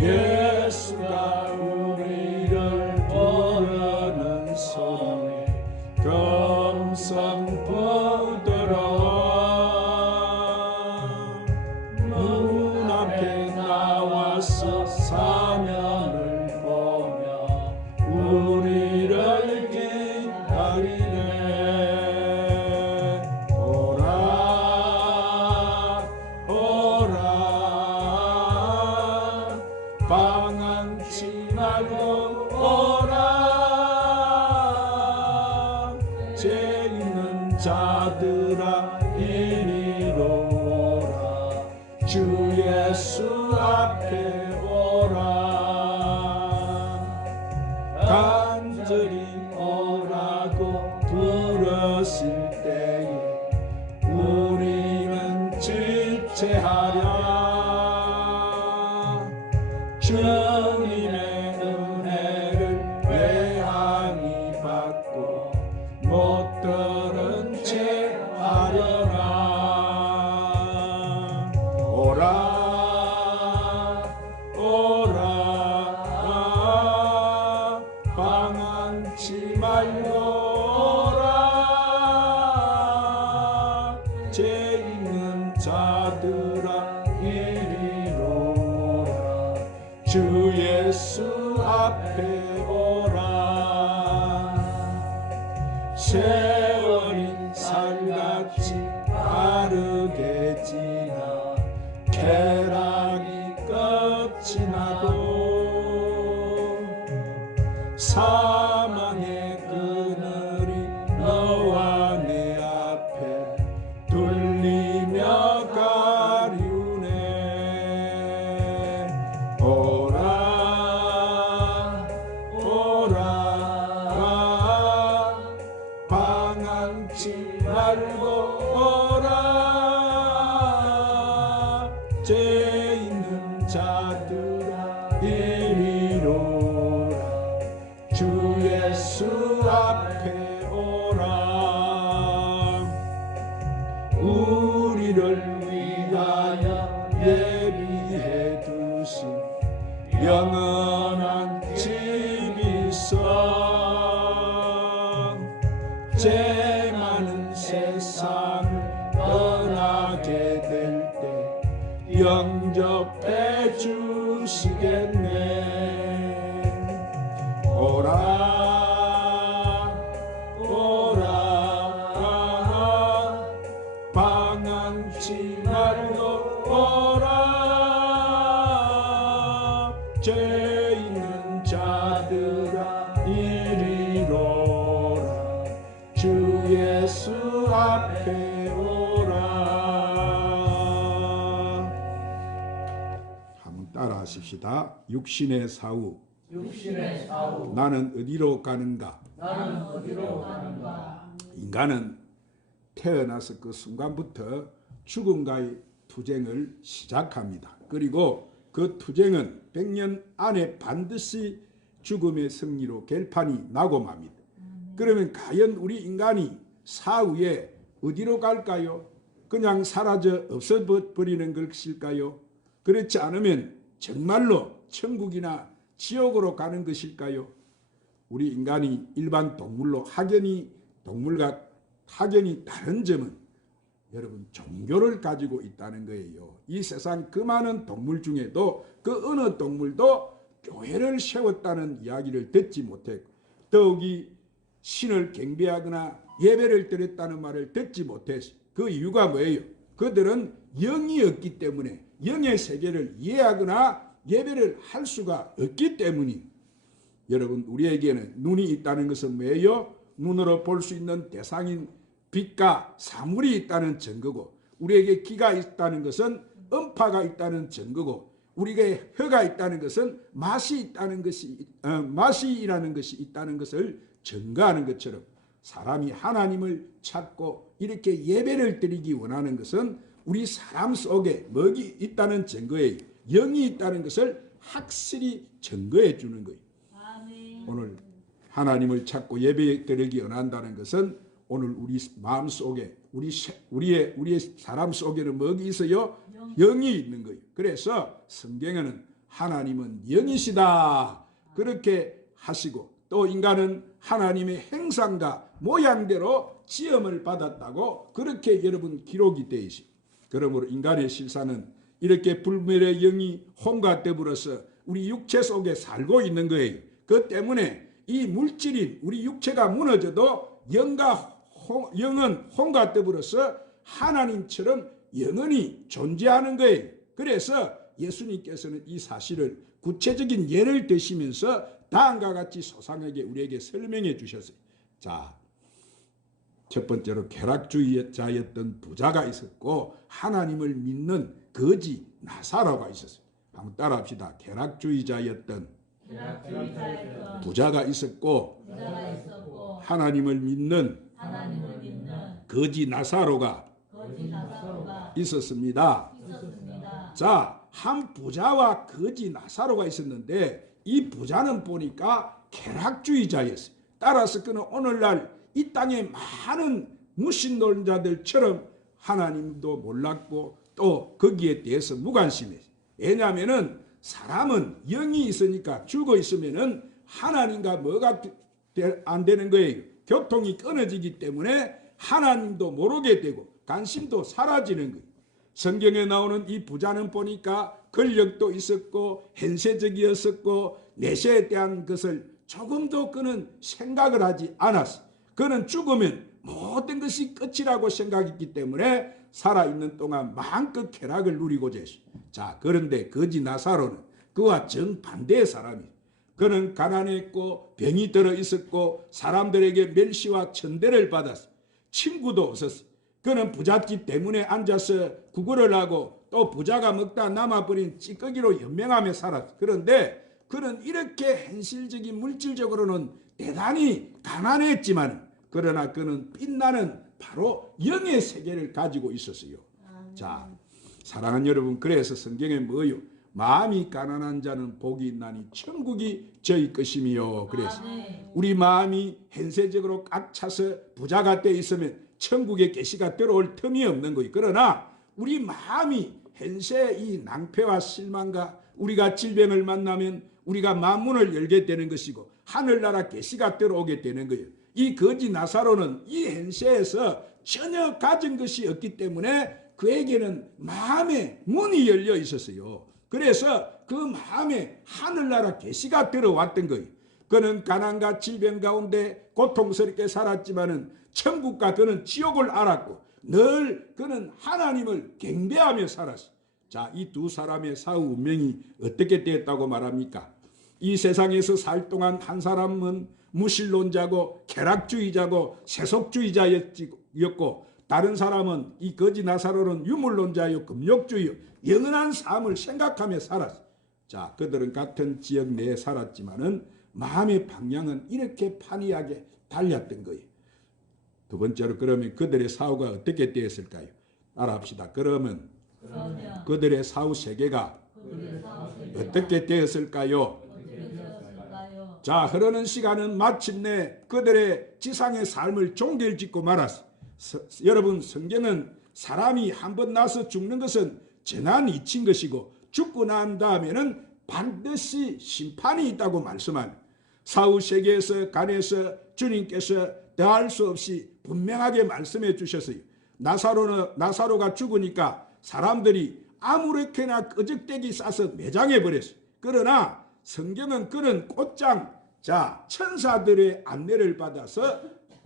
예수가 우리를 부르는 소리 금성 부드러워 눈앞에 나와서 사면을 보며 우리를 기다리네. 오라 오라 방황치 말고 오라 죄 있는 자들아 이리로 오라 주 예수 앞에 오라 간절히 오라고 부르실 때에 우리는 지체하랴 주님의 은혜를 외항이 받고 못 들은 채 하려나. 오라 오라 방황치 말고 오라 죄 있는 자들아 이리로 오라 주 예수 앞에 오라. 세월이 살같이 빠르게 지나 쾌락이 끝이 나도 사망의 그늘이 너와 내 앞에 둘리며 가리우네. 오라 오라 방황치 말고 오라 죄 있는 자들아 이리로 오라 주 예수 앞에 오라. 우리를 위하여 예비해 두신 영원한 집이 있어 죄 많은 세상을 떠나게 될 때 영접해 주시겠네. 오라 오라 방황치 말고 오라 죄 있는 자들아 이리로 오라 주 예수 앞에 오라. 한번 따라 하십시다. 육신의 사후 나는 어디로 가는가? 인간은 태어나서 그 순간부터 죽음과의 투쟁을 시작합니다. 그리고 그 투쟁은 100년 안에 반드시 죽음의 승리로 결판이 나고 맙니다. 그러면 과연 우리 인간이 사후에 어디로 갈까요? 그냥 사라져 없어버리는 것일까요? 그렇지 않으면 정말로 천국이나 지옥으로 가는 것일까요? 우리 인간이 일반 동물로 동물과 확연히 다른 점은 여러분 종교를 가지고 있다는 거예요. 이 세상 그 많은 동물 중에도 그 어느 동물도 교회를 세웠다는 이야기를 듣지 못했고 더욱이 신을 경배하거나 예배를 드렸다는 말을 듣지 못했어요. 그 이유가 뭐예요? 그들은 영이 없기 때문에 영의 세계를 이해하거나 예배를 할 수가 없기 때문이. 여러분 우리에게는 눈이 있다는 것은 뭐예요? 눈으로 볼 수 있는 대상인 빛과 사물이 있다는 증거고 우리에게 귀가 있다는 것은 음파가 있다는 증거고 우리에게 혀가 있다는 것은 맛이라는 것이 있다는 것을 증거하는 것처럼 사람이 하나님을 찾고 이렇게 예배를 드리기 원하는 것은 우리 사람 속에 뭐가 있다는 증거예요. 영이 있다는 것을 확실히 증거해 주는 거예요. 오늘 하나님을 찾고 예배 드리기 원한다는 것은 오늘 우리 마음 속에 우리의 사람 속에는 뭐가 있어요? 영이 있는 거예요. 그래서 성경에는 하나님은 영이시다. 그렇게 하시고 또 인간은 하나님의 형상과 모양대로 지음을 받았다고 그렇게 여러분 기록이 되어 있습니다. 그러므로 인간의 실사는 이렇게 불멸의 영이 혼과 더불어서 우리 육체 속에 살고 있는 거예요. 그 때문에 이 물질인 우리 육체가 무너져도 영은 혼과 더불어서 하나님처럼 영원히 존재하는 거예요. 그래서 예수님께서는 이 사실을 구체적인 예를 드시면서 다음과 같이 소상하게 우리에게 설명해 주셨어요. 자, 첫 번째로 쾌락주의자였던 부자가 있었고 하나님을 믿는 거지 나사로가 있었어요. 한번 따라합시다. 쾌락주의자였던 부자가 있었고 하나님을 믿는 거지 나사로가 있었습니다. 자, 한 부자와 거지 나사로가 있었는데 이 부자는 보니까 쾌락주의자였어요. 따라서 그는 오늘날 이 땅에 많은 무신론자들처럼 하나님도 몰랐고 또 거기에 대해서 무관심했어요. 왜냐하면 사람은 영이 있으니까 죽어 있으면 하나님과 뭐가 안 되는 거예요. 교통이 끊어지기 때문에 하나님도 모르게 되고 관심도 사라지는 거예요. 성경에 나오는 이 부자는 보니까 권력도 있었고 현세적이었었고 내세에 대한 것을 조금도 그는 생각을 하지 않았어요. 그는 죽으면 모든 것이 끝이라고 생각했기 때문에 살아있는 동안 마음껏 쾌락을 누리고자 했어요. 자, 그런데 거지 나사로는 그와 정반대의 사람이에요. 그는 가난했고 병이 들어 있었고 사람들에게 멸시와 천대를 받았어요. 친구도 없었어요. 그는 부잣집 때문에 앉아서 구걸을 하고 또 부자가 먹다 남아버린 찌꺼기로 연명하며 살았어요. 그런데 그는 이렇게 현실적인 물질적으로는 대단히 가난했지만 그러나 그는 빛나는 바로 영의 세계를 가지고 있었어요. 자, 사랑하는 여러분, 그래서 성경에 뭐요? 마음이 가난한 자는 복이 있나니 천국이 저희 것이며 그래서 우리 마음이 현세적으로 꽉 차서 부자가 돼 있으면 천국의 계시가 들어올 틈이 없는 거예요. 그러나 우리 마음이 현세 이 낭패와 실망과 우리가 질병을 만나면 우리가 만문을 열게 되는 것이고 하늘나라 계시가 들어오게 되는 거예요. 이 거지 나사로는 이 현세에서 전혀 가진 것이 없기 때문에 그에게는 마음의 문이 열려 있었어요. 그래서 그 마음에 하늘나라 계시가 들어왔던 거예요. 그는 가난과 질병 가운데 고통스럽게 살았지만은 천국과 그는 지옥을 알았고 늘 그는 하나님을 경배하며 살았어요. 자, 이 두 사람의 사후 운명이 어떻게 되었다고 말합니까? 이 세상에서 살 동안 한 사람은 무신론자고 쾌락주의자고 세속주의자였고 다른 사람은 이 거지 나사로는 유물론자요 금욕주의요 영원한 삶을 생각하며 살았어요. 자, 그들은 같은 지역 내에 살았지만은 마음의 방향은 이렇게 판이하게 달렸던 거예요. 두 번째로 그러면 그들의 사후가 어떻게 되었을까요? 따라합시다. 그러면 그들의 사후 세계가 어떻게 되었을까요? 자, 흐르는 시간은 마침내 그들의 지상의 삶을 종결짓고 말았어요. 여러분, 성경은 사람이 한번 나서 죽는 것은 재난 이친 것이고 죽고 난 다음에는 반드시 심판이 있다고 말씀합니다. 사후 세계에서 간에서 주님께서 더할 수 없이 분명하게 말씀해 주셨어요. 나사로가 죽으니까 사람들이 아무렇게나 끄적대기 싸서 매장해 버렸어요. 그러나 성경은 그런 꽃장, 자, 천사들의 안내를 받아서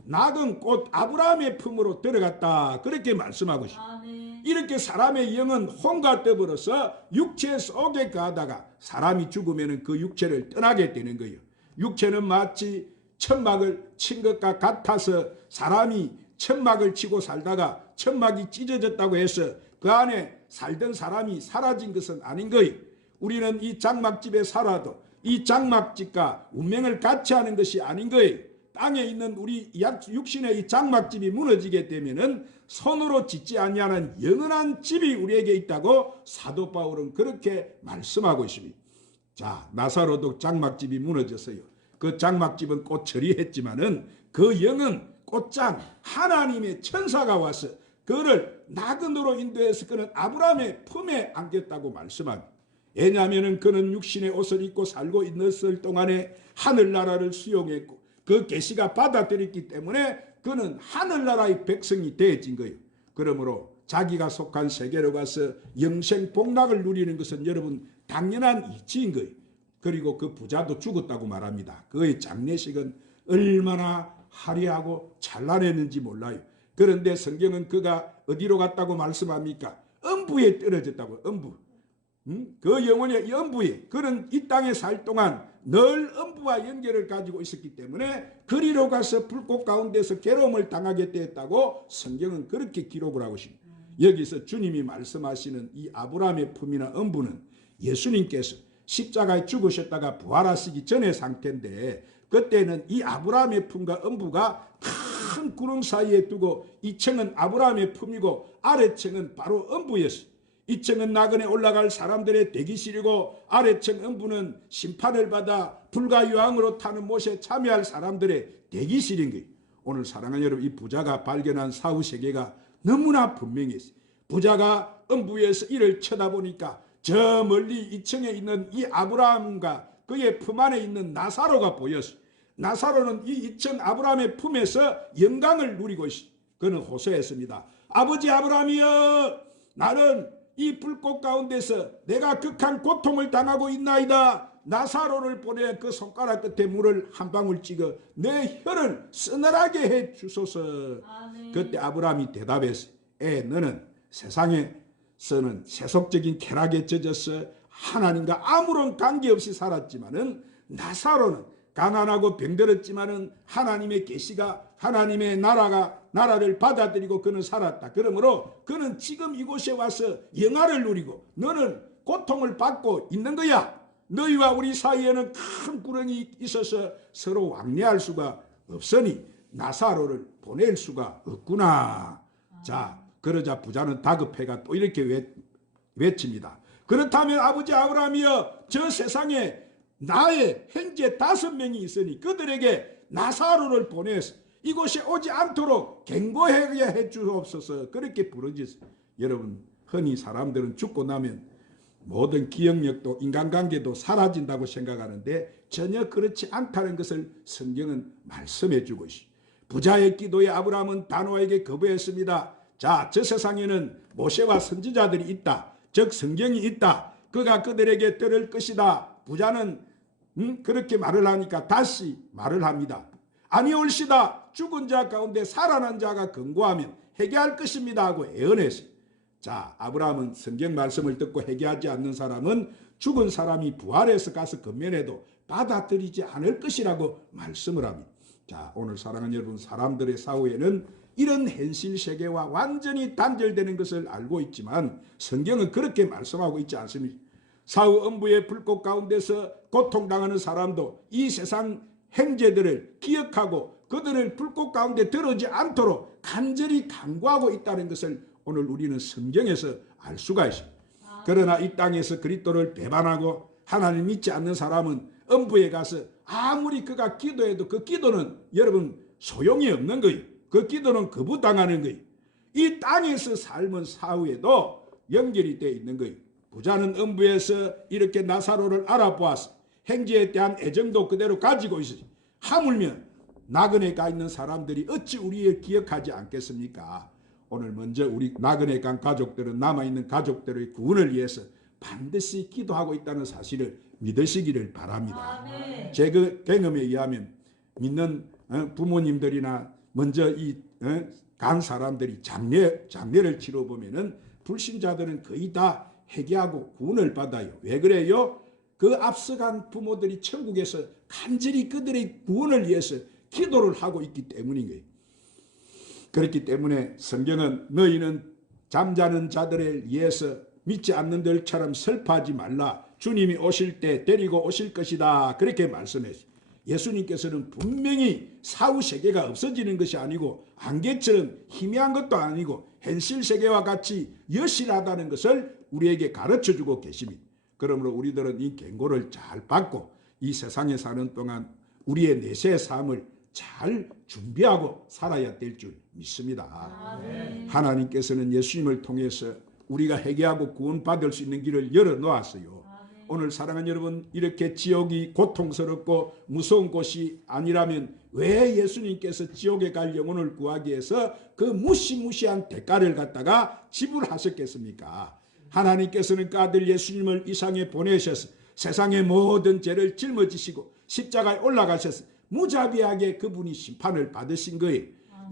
낙은 곧 아브라함의 품으로 들어갔다. 그렇게 말씀하고 있습니다. 이렇게 사람의 영은 혼과 더불어서 육체 속에 가다가 사람이 죽으면 그 육체를 떠나게 되는 거예요. 육체는 마치 천막을 친 것과 같아서 사람이 천막을 치고 살다가 천막이 찢어졌다고 해서 그 안에 살던 사람이 사라진 것은 아닌 거예요. 우리는 이 장막집에 살아도 이 장막집과 운명을 같이 하는 것이 아닌 거예요. 땅에 있는 우리 육신의 이 장막집이 무너지게 되면은 손으로 짓지 아니하는 영원한 집이 우리에게 있다고 사도 바울은 그렇게 말씀하고 있습니다. 자, 나사로도 장막집이 무너졌어요. 그 장막집은 곧 처리했지만은 그 영은 꽃장 하나님의 천사가 와서 그를 나그네로 인도해서 그는 아브라함의 품에 안겼다고 말씀합니다. 왜냐하면 그는 육신의 옷을 입고 살고 있었을 동안에 하늘나라를 수용했고 그 계시가 받아들였기 때문에 그는 하늘나라의 백성이 되어진 거예요. 그러므로 자기가 속한 세계로 가서 영생 복락을 누리는 것은 여러분 당연한 이치인 거예요. 그리고 그 부자도 죽었다고 말합니다. 그의 장례식은 얼마나 화려하고 찬란했는지 몰라요. 그런데 성경은 그가 어디로 갔다고 말씀합니까? 음부에 떨어졌다고. 음부. 그 영혼의 음부에, 그는 이 땅에 살 동안 늘 음부와 연결을 가지고 있었기 때문에 그리로 가서 불꽃 가운데서 괴로움을 당하게 되었다고 성경은 그렇게 기록을 하고 있습니다. 여기서 주님이 말씀하시는 이 아브라함의 품이나 음부는 예수님께서 십자가에 죽으셨다가 부활하시기 전의 상태인데, 그때는 이 아브라함의 품과 음부가 큰 구름 사이에 두고 이 층은 아브라함의 품이고 아래층은 바로 음부였어요. 이 층은 나그네 올라갈 사람들의 대기실이고 아래층 음부는 심판을 받아 불과 유황으로 타는 못에 참여할 사람들의 대기실인 거예요. 오늘 사랑하는 여러분, 이 부자가 발견한 사후세계가 너무나 분명했어요. 부자가 음부에서 이를 쳐다보니까 저 멀리 2층에 있는 이 아브라함과 그의 품 안에 있는 나사로가 보였어요. 나사로는 이 2층 아브라함의 품에서 영광을 누리고 있어요. 그는 호소했습니다. 아버지 아브라함이여, 나는 이 불꽃 가운데서 내가 극한 고통을 당하고 있나이다. 나사로를 보내 그 손가락 끝에 물을 한 방울 찍어 내 혀를 서늘하게 해 주소서. 아멘. 그때 아브라함이 대답했어요. 너는 세상에서는 세속적인 쾌락에 젖어서 하나님과 아무런 관계없이 살았지만은 나사로는 가난하고 병들었지만은 하나님의 계시가, 하나님의 나라를 받아들이고 그는 살았다. 그러므로 그는 지금 이곳에 와서 영화를 누리고 너는 고통을 받고 있는 거야. 너희와 우리 사이에는 큰 구렁이 있어서 서로 왕래할 수가 없으니 나사로를 보낼 수가 없구나. 자, 그러자 부자는 다급해가 또 이렇게 외칩니다. 그렇다면 아버지 아브라함이여, 저 세상에 나의 형제 5명이 있으니 그들에게 나사로를 보내서 이곳에 오지 않도록 경고하게 해주옵소서. 그렇게 부르짖어요. 여러분, 흔히 사람들은 죽고 나면 모든 기억력도 인간관계도 사라진다고 생각하는데 전혀 그렇지 않다는 것을 성경은 말씀해 주고 있어요. 부자의 기도에 아브라함은 단호하게 거부했습니다. 자, 저 세상에는 모세와 선지자들이 있다. 즉 성경이 있다. 그가 그들에게 들을 것이다. 부자는 그렇게 말을 하니까 다시 말을 합니다. 아니올시다. 죽은 자 가운데 살아난 자가 권고하면 회개할 것입니다 하고 애언했어요. 자, 아브라함은 성경 말씀을 듣고 회개하지 않는 사람은 죽은 사람이 부활해서 가서 건면해도 받아들이지 않을 것이라고 말씀을 합니다. 자, 오늘 사랑하는 여러분, 사람들의 사후에는 이런 현실 세계와 완전히 단절되는 것을 알고 있지만 성경은 그렇게 말씀하고 있지 않습니다. 사후 음부의 불꽃 가운데서 고통당하는 사람도 이 세상 행제들을 기억하고 그들을 불꽃 가운데 들어오지 않도록 간절히 간구하고 있다는 것을 오늘 우리는 성경에서 알 수가 있습니다. 그러나 이 땅에서 그리스도를 배반하고 하나님 믿지 않는 사람은 음부에 가서 아무리 그가 기도해도 그 기도는 여러분 소용이 없는 거예요. 그 기도는 거부당하는 거예요. 이 땅에서 삶은 사후에도 연결이 되어 있는 거예요. 부자는 음부에서 이렇게 나사로를 알아보았어. 행제에 대한 애정도 그대로 가지고 있어요. 하물며 나그네 가 있는 사람들이 어찌 우리를 기억하지 않겠습니까? 오늘 먼저 우리 나그네 간 가족들은 남아있는 가족들의 구원을 위해서 반드시 기도하고 있다는 사실을 믿으시기를 바랍니다. 제 그 경험에 의하면 믿는 부모님들이나 먼저 간 사람들이 장례를 치러보면은 불신자들은 거의 다 회개하고 구원을 받아요. 왜 그래요? 그 앞서간 부모들이 천국에서 간절히 그들의 구원을 위해서 기도를 하고 있기 때문인 거예요. 그렇기 때문에 성경은 너희는 잠자는 자들을 위해서 믿지 않는 들처럼 슬퍼하지 말라. 주님이 오실 때 데리고 오실 것이다. 그렇게 말씀했어요. 예수님께서는 분명히 사후 세계가 없어지는 것이 아니고 안개처럼 희미한 것도 아니고 현실 세계와 같이 여실하다는 것을 우리에게 가르쳐주고 계십니다. 그러므로 우리들은 이 경고를 잘 받고 이 세상에 사는 동안 우리의 내세의 삶을 잘 준비하고 살아야 될 줄 믿습니다. 아멘. 하나님께서는 예수님을 통해서 우리가 회개하고 구원받을 수 있는 길을 열어놓았어요. 오늘 사랑하는 여러분, 이렇게 지옥이 고통스럽고 무서운 곳이 아니라면 왜 예수님께서 지옥에 갈 영혼을 구하기 위해서 그 무시무시한 대가를 갖다가 지불하셨겠습니까? 하나님께서는 그 아들 예수님을 이 세상에 보내셔서 세상의 모든 죄를 짊어지시고 십자가에 올라가셔서 무자비하게 그분이 심판을 받으신 거예요.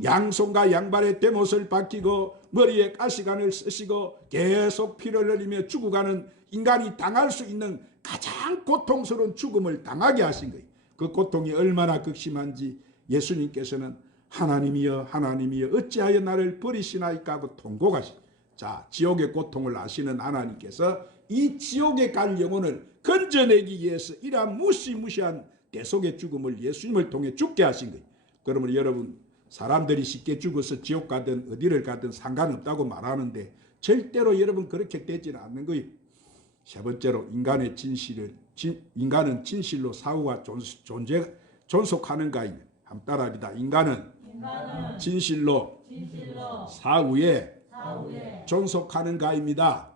양손과 양발에 대못을 박히고 머리에 가시관을 쓰시고 계속 피를 흘리며 죽어가는 인간이 당할 수 있는 가장 고통스러운 죽음을 당하게 하신 거예요. 그 고통이 얼마나 극심한지 예수님께서는 하나님이여 하나님이여 어찌하여 나를 버리시나이까 하고 통곡하시. 자, 지옥의 고통을 아시는 하나님께서 이 지옥에 갈 영혼을 건져내기 위해서 이러한 무시무시한 대속의 죽음을 예수님을 통해 죽게 하신 거예요. 그러면 여러분, 사람들이 쉽게 죽어서 지옥 가든 어디를 가든 상관없다고 말하는데 절대로 여러분 그렇게 되지는 않는 거예요. 세 번째로 인간은 진실로 사후와 존속하는가. 한번 따라합니다. 인간은 진실로 사후에 존속하는가입니다.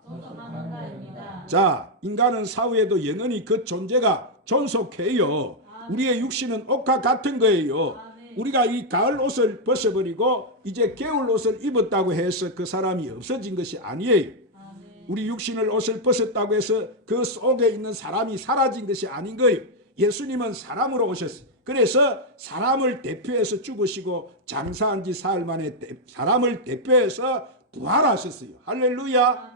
자, 인간은 사후에도 영원히 그 존재가 존속해요. 우리의 육신은 옷과 같은 거예요. 우리가 이 가을 옷을 벗어버리고 이제 겨울 옷을 입었다고 해서 그 사람이 없어진 것이 아니에요. 우리 육신을 옷을 벗었다고 해서 그 속에 있는 사람이 사라진 것이 아닌 거예요. 예수님은 사람으로 오셨어요. 그래서 사람을 대표해서 죽으시고 장사한 지 사흘 만에 사람을 대표해서 부활하셨어요. 할렐루야.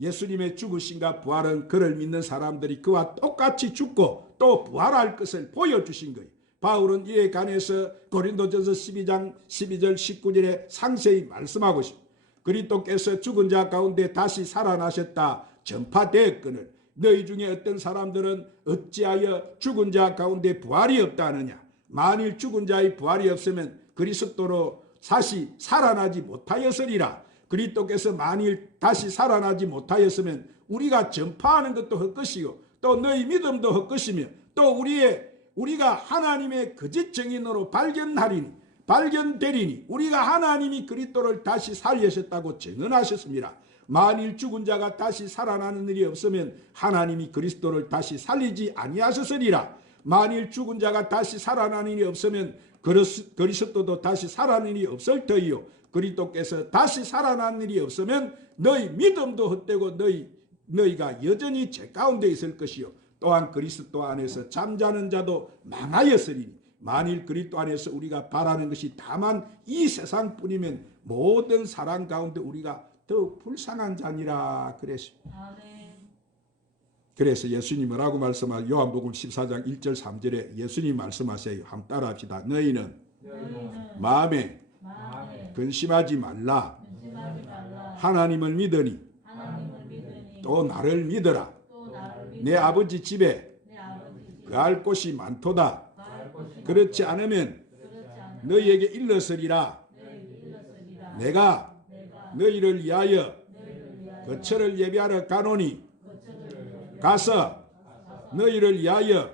예수님의 죽으심과 부활은 그를 믿는 사람들이 그와 똑같이 죽고 또 부활할 것을 보여주신 거예요. 바울은 이에 관해서 고린도전서 12장 12절 19절에 상세히 말씀하고 있습니다. 그리스도께서 죽은 자 가운데 다시 살아나셨다 전파되었거늘 너희 중에 어떤 사람들은 어찌하여 죽은 자 가운데 부활이 없다 하느냐. 만일 죽은 자의 부활이 없으면 그리스도로 다시 살아나지 못하였으리라. 그리스도께서 만일 다시 살아나지 못하였으면 우리가 전파하는 것도 헛것이요 또 너희 믿음도 헛것이며 또 우리가 하나님의 거짓 증인으로 발견되리니 우리가 하나님이 그리스도를 다시 살리셨다고 증언하셨습니다. 만일 죽은 자가 다시 살아나는 일이 없으면 하나님이 그리스도를 다시 살리지 아니하셨으리라. 만일 죽은 자가 다시 살아나는 일이 없으면 그리스도도 다시 살아나는 일이 없을 터이요 그리스도께서 다시 살아나는 일이 없으면 너희 믿음도 헛되고 너희가 여전히 죄 가운데 있을 것이요 또한 그리스도 안에서 잠자는 자도 망하였으리니 만일 그리스도 안에서 우리가 바라는 것이 다만 이 세상뿐이면 모든 사람 가운데 우리가 더 불쌍한 자니라 그랬습니다. 그래서 예수님 뭐라고 말씀하세요? 요한복음 14장 1절 3절에 예수님 말씀하세요. 한번 따라합시다. 너희는 마음에 근심하지 말라. 하나님을 믿으니 또 나를 믿어라. 내 아버지 집에 거할 곳이 많도다. 그렇지 않으면 너희에게 일렀으리라. 내가 너희를 위하여 거처를 예비하러 가노니 가서 너희를 위하여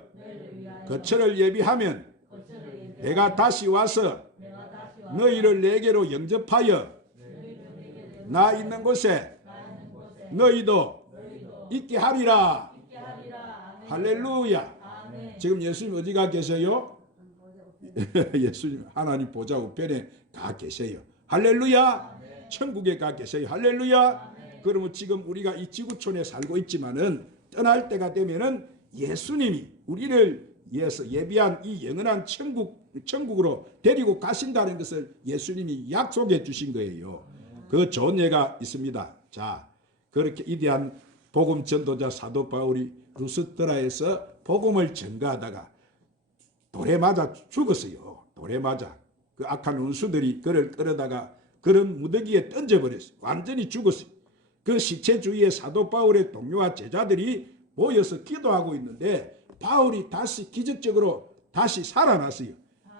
거처를 예비하면 내가 다시 와서 너희를 내게로 영접하여 나 있는 곳에 너희도 있게 하리라. 할렐루야. 지금 예수님 어디가 계세요? 예수님 하나님 보좌 우편에 가 계세요. 할렐루야. 천국에 가 계세요. 할렐루야. 그러면 지금 우리가 이 지구촌에 살고 있지만은 떠날 때가 되면은 예수님이 우리를 위해서 예비한 이 영원한 천국으로 데리고 가신다는 것을 예수님이 약속해 주신 거예요. 그 좋은 예가 있습니다. 자, 그렇게 위대한 복음 전도자 사도 바울이 루스드라에서 복음을 전가하다가 돌에 맞아 죽었어요. 돌에 맞아. 그 악한 원수들이 그를 끌어다가 그런 무더기에 던져버렸어요. 완전히 죽었어요. 그 시체 주위에 사도 바울의 동료와 제자들이 모여서 기도하고 있는데 바울이 다시 기적적으로 다시 살아났어요.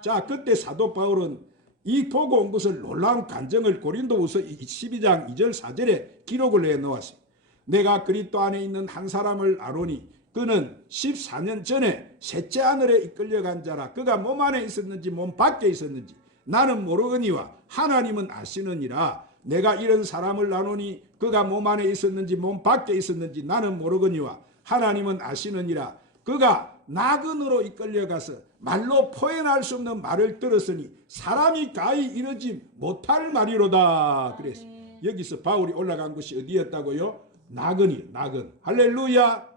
자, 그때 사도 바울은 이 보고 온 것을 놀라운 간증을 고린도후서 12장 2절 4절에 기록을 해놓았어요. 내가 그리스도 안에 있는 한 사람을 아노니 그는 14년 전에 셋째 하늘에 이끌려간 자라. 그가 몸 안에 있었는지 몸 밖에 있었는지 나는 모르거니와 하나님은 아시느니라. 내가 이런 사람을 아노니 그가 몸 안에 있었는지 몸 밖에 있었는지 나는 모르거니와 하나님은 아시느니라. 그가 나그네로 이끌려가서 말로 표현할 수 없는 말을 들었으니 사람이 가히 이르지 못할 말이로다. 그래서 여기서 바울이 올라간 곳이 어디였다고요? 나그니, 나근. 할렐루야.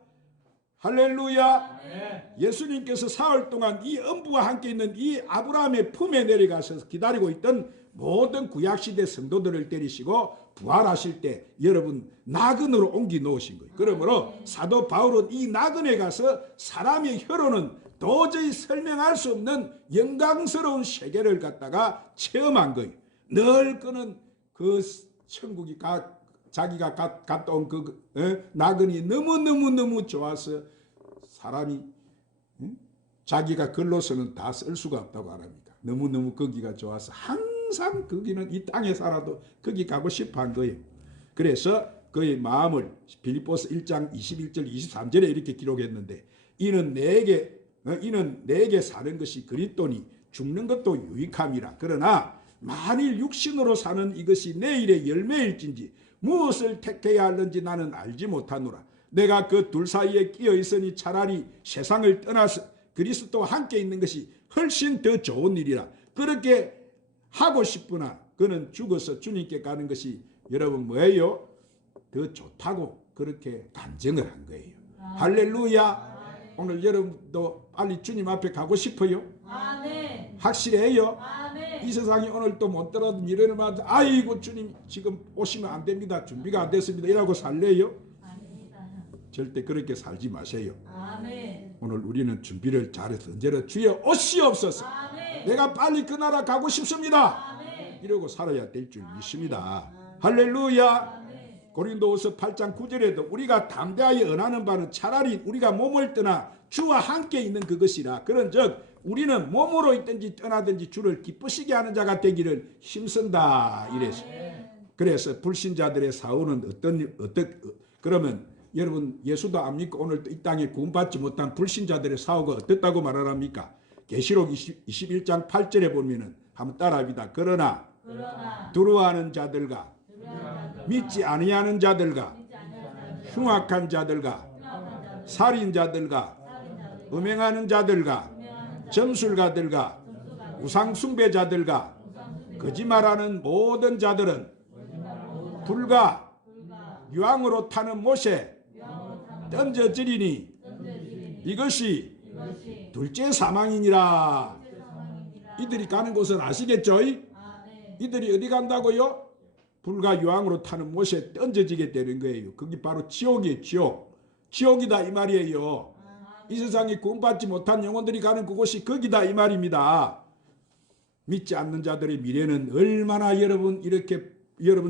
할렐루야. 예수님께서 사흘 동안 이 음부와 함께 있는 이 아브라함의 품에 내려가셔서 기다리고 있던 모든 구약시대 성도들을 때리시고 부활하실 때 여러분 나그네로 옮기 놓으신 거예요. 그러므로 사도 바울은 이 나그네 가서 사람의 혀로는 도저히 설명할 수 없는 영광스러운 세계를 갖다가 체험한 거예요. 늘 그는 그 천국이 자기가 갔다 온 그 나그네 너무너무 좋아서 사람이 자기가 글로서는 다 쓸 수가 없다고 합니까? 너무너무 거기가 좋아서 항상 거기는 이 땅에 살아도 거기 가고 싶어 한 거예요. 그래서 그의 마음을 빌립보서 1장 21절 23절에 이렇게 기록했는데 이는 내게 사는 것이 그리스도니 죽는 것도 유익함이라. 그러나 만일 육신으로 사는 이것이 내일의 열매일진지 무엇을 택해야 하는지 나는 알지 못하노라. 내가 그 둘 사이에 끼어 있으니 차라리 세상을 떠나서 그리스도와 함께 있는 것이 훨씬 더 좋은 일이라. 그렇게 하고 싶으나 그는 죽어서 주님께 가는 것이 여러분 뭐예요? 더 좋다고 그렇게 간증을 한 거예요. 할렐루야. 오늘 여러분도 빨리 주님 앞에 가고 싶어요? 아멘. 확실해요? 아멘. 이 세상에 오늘 또 못 들어도 미래를 맞아 아이고 주님 지금 오시면 안 됩니다. 준비가 안 됐습니다. 이라고 살래요? 아닙니다. 절대 그렇게 살지 마세요. 아멘. 오늘 우리는 준비를 잘해서 언제나 주여 오시옵소서. 아멘. 내가 빨리 그 나라 가고 싶습니다. 아멘. 이러고 살아야 될 줄 믿습니다. 할렐루야. 고린도후서 8장 9절에도 우리가 담대하여 언하는 바는 차라리 우리가 몸을 떠나 주와 함께 있는 그것이라. 그런즉 우리는 몸으로 있든지 떠나든지 주를 기쁘시게 하는 자가 되기를 힘쓴다. 이래서 그래서 불신자들의 사후는 그러면 여러분 예수도 안 믿고 오늘 이 땅에 구원받지 못한 불신자들의 사후가 어떻다고 말합니까? 계시록 21장 8절에 보면은 한번 따라합니다. 그러나 두려워하는 자들과 믿지 아니하는 자들과 흉악한 자들과 살인자들과 음행하는 자들과 점술가들과 우상숭배자들과 거짓말하는 모든 자들은 불과 유황으로 타는 못에 던져지리니 이것이 둘째 사망이니라. 이들이 가는 곳은 아시겠죠? 이들이 어디 간다고요? 불과 유황으로 타는 못에 던져지게 되는 거예요. 그게 바로 지옥이에요. 지옥이다 이 말이에요. 이 세상에 구원받지 못한 영혼들이 가는 그곳이 거기다 이 말입니다. 믿지 않는 자들의 미래는 얼마나 여러분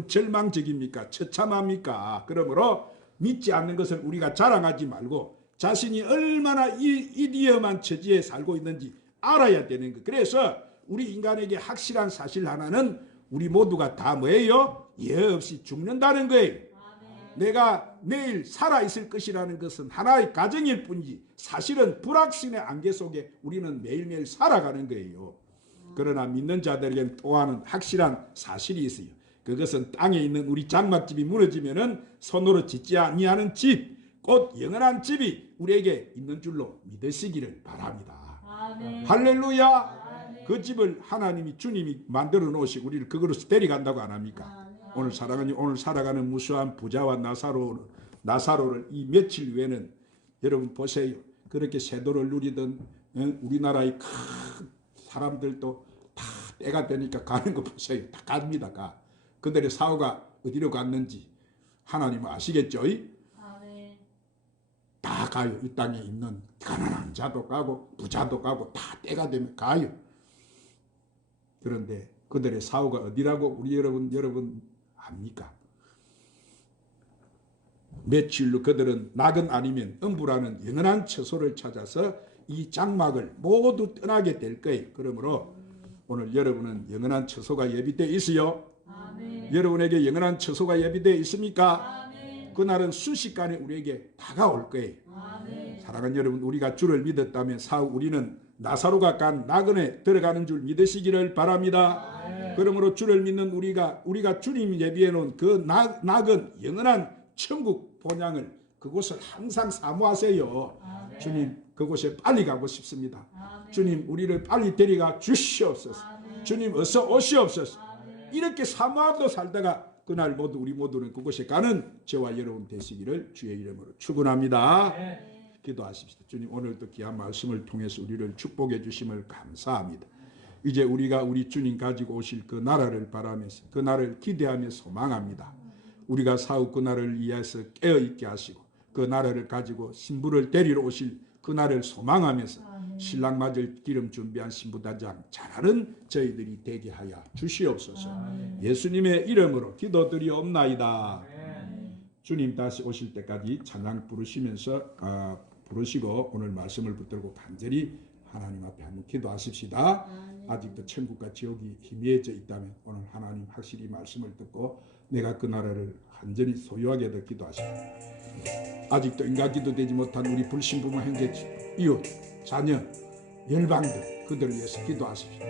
절망적입니까? 처참합니까? 그러므로 믿지 않는 것을 우리가 자랑하지 말고 자신이 얼마나 이 위험한 처지에 살고 있는지 알아야 되는 거. 그래서 우리 인간에게 확실한 사실 하나는 우리 모두가 다 뭐예요? 예 없이 죽는다는 거예요. 내가 내일 살아있을 것이라는 것은 하나의 가정일 뿐이지 사실은 불확신의 안개 속에 우리는 매일매일 살아가는 거예요. 그러나 믿는 자들에게는 또 하나는 확실한 사실이 있어요. 그것은 땅에 있는 우리 장막집이 무너지면은 손으로 짓지 아니하는 집, 곧 영원한 집이 우리에게 있는 줄로 믿으시기를 바랍니다. 아멘. 할렐루야. 아멘. 그 집을 하나님이 주님이 만들어 놓으시고 우리를 그거로 데려간다고 안 합니까? 오늘 살아가는 무수한 부자와 나사로를 이 며칠 후에는 여러분 보세요. 그렇게 세도를 누리던 우리나라의 큰 사람들도 다 때가 되니까 가는 거 보세요. 다 갑니다. 가. 그들의 사후가 어디로 갔는지 하나님은 아시겠죠? 아멘. 다 가요. 이 땅에 있는 가난한 자도 가고 부자도 가고 다 때가 되면 가요. 그런데 그들의 사후가 어디라고 우리 여러분 압니까? 며칠로 그들은 낙은 아니면 음부라는 영원한 처소를 찾아서 이 장막을 모두 떠나게 될 거예요. 그러므로 오늘 여러분은 영원한 처소가 예비되어 있어요. 아멘. 여러분에게 영원한 처소가 예비되어 있습니까? 아멘. 그날은 순식간에 우리에게 다가올 거예요. 아멘. 사랑하는 여러분, 우리가 주를 믿었다면 사후 우리는 나사로가 간 낙원에 들어가는 줄 믿으시기를 바랍니다. 그러므로 주를 믿는 우리가 주님이 예비해 놓은 그 낙은 영원한 천국 본향을 그곳을 항상 사모하세요. 아멘. 주님, 그곳에 빨리 가고 싶습니다. 아멘. 주님, 우리를 빨리 데려가 주시옵소서. 아멘. 주님, 어서 오시옵소서. 아멘. 이렇게 사모하고 살다가 그날 모두 우리 모두는 그곳에 가는 저와 여러분 되시기를 주의 이름으로 축원합니다. 기도하십시다. 주님, 오늘도 귀한 말씀을 통해서 우리를 축복해 주심을 감사합니다. 이제 우리가 우리 주님 가지고 오실 그 나라를 바라면서 그 나라를 기대하며 소망합니다. 우리가 사후 그 나라를 위해서 깨어있게 하시고 그 나라를 가지고 신부를 데리러 오실 그 날을 소망하면서 신랑 맞을 기름 준비한 신부단장 잘하는 저희들이 되게 하여 주시옵소서. 예수님의 이름으로 기도드리옵나이다. 주님 다시 오실 때까지 찬양 부르시면서 부르시고 오늘 말씀을 붙들고 간절히 하나님 앞에 한번 기도하십시다. 아직도 천국과 지옥이 희미해져 있다면 오늘 하나님 확실히 말씀을 듣고 내가 그 나라를 완전히 소유하게 되 기도하십시다. 아직도 인간기도 되지 못한 우리 불신부모 형제 이웃 자녀 열방들 그들을 위해서 기도하십시오.